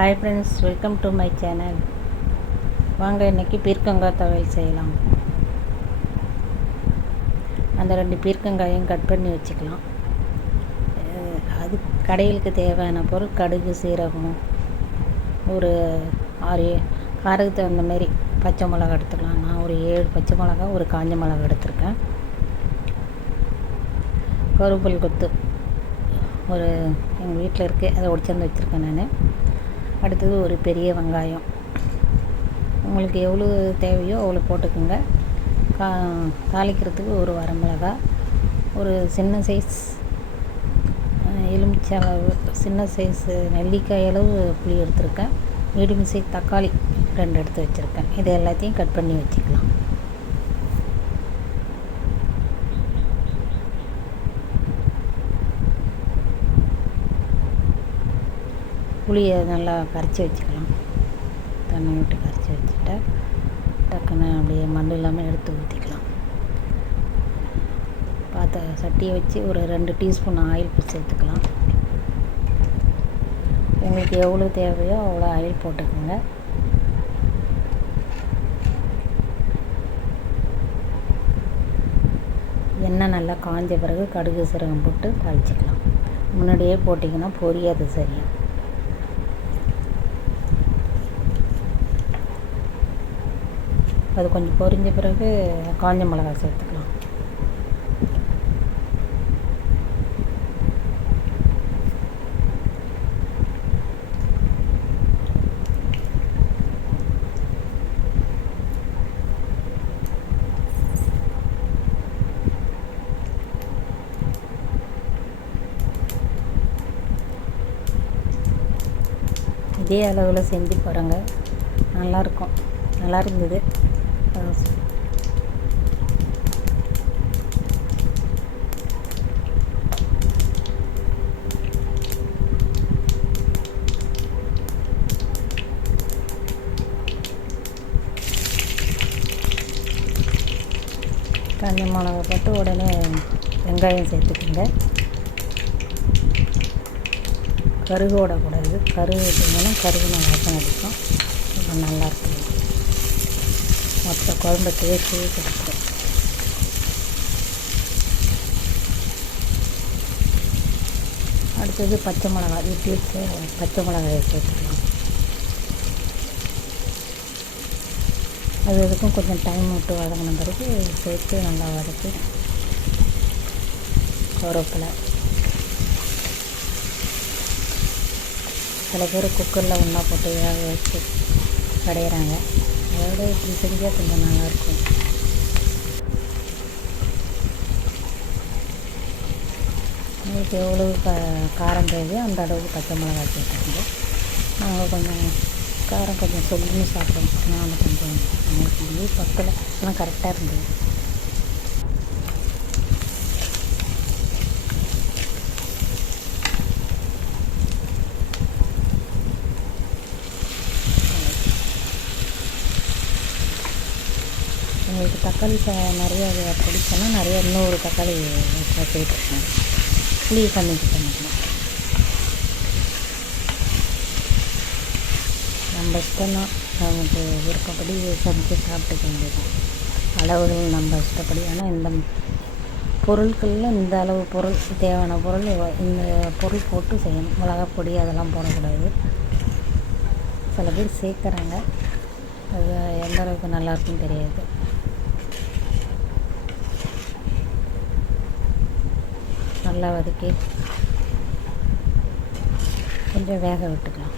Hi friends welcome to my channel வாங்க இன்றைக்கி பீர்க்கங்காய் துவையல் செய்யலாம். அந்த ரெண்டு பீர்க்கங்காயும் கட் பண்ணி வச்சுக்கலாம். அது கடையிலுக்கு தேவையான பொருள் கடுகு சீரகம் ஒரு ஆறு காரத்துக்கு தகுந்த மாதிரி பச்சை மிளகா எடுத்துக்கலாம். நான் ஒரு ஏழு பச்சை மிளகா ஒரு காஞ்ச மிளகா எடுத்திருக்கேன். கருவேப்பில் கொத்து ஒரு எங்கள் வீட்டில் இருக்குது அதை ஒடிச்சாந்து வச்சுருக்கேன் நான். அடுத்தது ஒரு பெரிய வெங்காயம். உங்களுக்கு எவ்வளோ தேவையோ அவ்வளோ போட்டுக்கோங்க. கா தாளிக்கிறதுக்கு ஒரு வரமிளகா ஒரு சின்ன சைஸ் எலுமிச்சை அளவு சின்ன சைஸ் நெல்லிக்காய் அளவு புளி எடுத்திருக்கேன். மீடியம் சைஸ் தக்காளி ரெண்டு எடுத்து வச்சுருக்கேன். இது எல்லாத்தையும் கட் பண்ணி வச்சுக்கலாம். புளியை நல்லா கரைச்சி வச்சுக்கலாம். தண்ணி விட்டு கரைச்சி வச்சுட்டா டக்குன்னு அப்படியே மண் இல்லாமல் எடுத்து ஊற்றிக்கலாம் பார்த்த சட்டியை வச்சு ஒரு ரெண்டு டீஸ்பூன் ஆயில் சேர்த்துக்கலாம் உங்களுக்கு எவ்வளோ தேவையோ அவ்வளோ ஆயில் போட்டுக்கோங்க. எண்ணெய் நல்லா காஞ்ச பிறகு கடுகு சீரகம் போட்டு தாளிச்சிக்கலாம். முன்னாடியே போட்டிங்கன்னா பொரியாது சரியாக அது கொஞ்சம் பொரிஞ்ச பிறகு காஞ்ச மிளகா சேர்த்துக்கலாம். இதே அளவில் செஞ்சு பாருங்கள் நல்லாயிருக்கும் நல்லா இருந்தது. கொஞ்சம் மிளகா போட்டு உடனே வெங்காயம் சேர்த்துக்கோங்க. கருகு விடக்கூடாது கருகு விட்டிங்கன்னா கருகுன வாசம் அடிக்கும் ரொம்ப நல்லாயிருக்கும் மொத்த குழம்பு டேஸ்ட்டே கொடுக்கும். அடுத்தது பச்சை மிளகாய் வீட்டில் பச்சை மிளகாயை சேர்த்துக்கலாம். அது அதுக்கும் கொஞ்சம் டைம் விட்டு வதங்கின பிறகு சேர்த்து நல்லா வதக்கி கருவேப்பிலை. சில பேர் குக்கரில் ஒன்றா போட்டு வேக வச்சு கடையிறாங்க அதோட இப்படி செஞ்சால் கொஞ்சம் நல்லாயிருக்கும் உங்களுக்கு எவ்வளோ க காரம் தேவையோ அந்த அளவுக்கு பச்சை மிளகாய் சேர்த்துக்கோங்க. நாங்கள் கொஞ்சம் காரம் கொஞ்சம் சொல்லுன்னு சாப்பிடுவோம் நான் கொஞ்சம் எங்களுக்கு வந்து பக்கத்தில் எல்லாம் கரெக்டாக இருந்தது. உங்களுக்கு தக்காளி சா நிறைய பிடிக்கும்னா நிறைய இன்னொரு தக்காளி சேர்த்துருக்கேன் சேர்த்துக்கணும் புளி பண்ணி நம்ம இஷ்டம்தான். நமக்கு விருப்பப்படி சமைச்சு சாப்பிட்டுக்க வேண்டியது. அளவுகள் நம்ம இஷ்டப்படி. ஆனால் இந்த பொருட்களில் இந்த அளவு பொருள் தேவையான பொருள் இந்த பொருள் போட்டு செய்யணும். மிளகாப்பொடி அதெல்லாம் போடக்கூடாது. சில பேர் சேர்க்குறாங்க. அது எந்த அளவுக்கு நல்லா தெரியாது. நல்லா வதக்கி கொஞ்சம் வேக விட்டுக்கலாம்.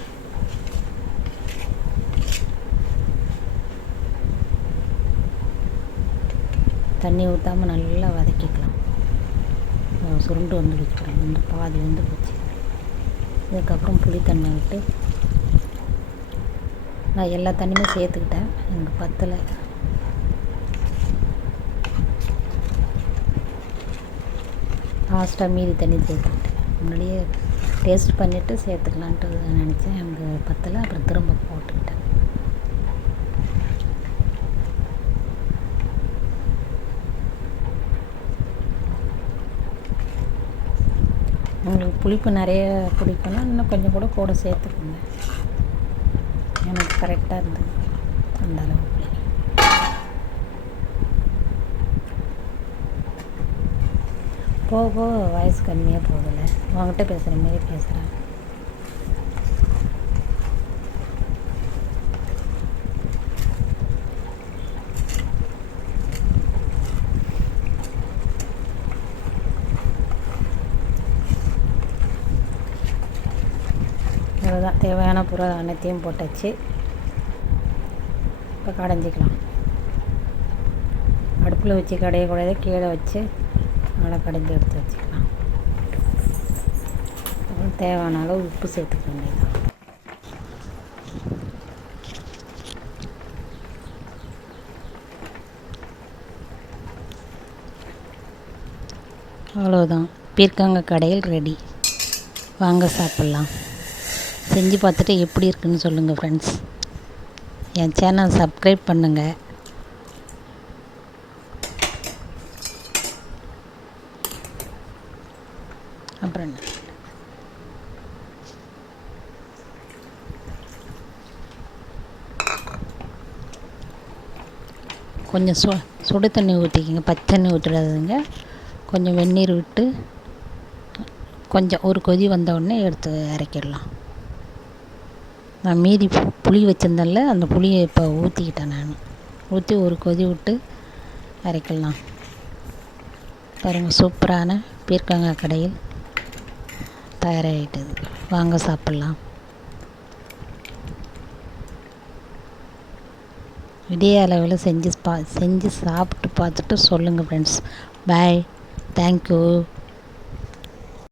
தண்ணி ஊற்றாமல் நல்லா வதக்கிக்கலாம். சுருண்டு வந்து வச்சுக்கலாம் இந்த பாதி வந்து போச்சு. இதுக்கப்புறம் புளி தண்ணி விட்டு நான் எல்லா தண்ணியுமே சேர்த்துக்கிட்டேன். எனக்கு பத்தலை. லாஸ்ட்டாக மீதி தண்ணி சேர்த்துக்கிட்டேன். முன்னாடியே டேஸ்ட் பண்ணிவிட்டு சேர்த்துக்கலான்ட்டு நினச்சேன். எனக்கு பத்தலை. அப்புறம் திரும்ப போட்டுக்கிட்டேன். உங்களுக்கு புளிப்பு நிறைய பிடிக்கும்னா இன்னும் கொஞ்சம் கூட கூட சேர்த்துக்கோங்க. எனக்கு கரெக்டாக இருந்தது. அந்த அளவுக்கு. போக போக வாய்ஸ் கம்மியாக போகலை. உங்ககிட்ட பேசுகிற மாரி பேசுகிறேன் அவ்வளோதான் தேவையான பொருள் அனைத்தையும் போட்டாச்சு. இப்போ கடைஞ்சிக்கலாம். அடுப்பில் வச்சு கடையக்கூடாது கீழே வச்சு நல்லா கடைஞ்சி எடுத்து வச்சுக்கலாம். அப்புறம் தேவையான அளவு உப்பு சேர்த்துக்க வேண்டியது அவ்வளோதான் பீர்க்கங்க கடையில் ரெடி. வாங்க சாப்பிட்லாம். செஞ்சு பார்த்துட்டு எப்படி இருக்குன்னு சொல்லுங்கள் ஃப்ரெண்ட்ஸ் என் சேனல் சப்ஸ்கிரைப் பண்ணுங்கள் அப்புறம் என்ன? கொஞ்சம் சு சுடு தண்ணி ஊற்றிக்கிங்க பச்சை தண்ணி ஊற்றிடாதுங்க கொஞ்சம் வெந்நீர் விட்டு கொஞ்சம் ஒரு கொதி வந்த உடனே எடுத்து இறக்கிடலாம் நான் மீதி புளி வச்சுருந்தேன்ல அந்த புளியை இப்போ ஊற்றிக்கிட்டேன் நான். ஊற்றி ஒரு கொதி விட்டு அரைக்கலாம். பாருங்கள் சூப்பரான பீர்க்கங்காய் கடையில் தயாராகிட்டது வாங்க சாப்பிட்லாம். இதே அளவில் செஞ்சு பா செஞ்சு சாப்பிட்டு பார்த்துட்டு சொல்லுங்கள் ஃப்ரெண்ட்ஸ் பாய் தேங்க்யூ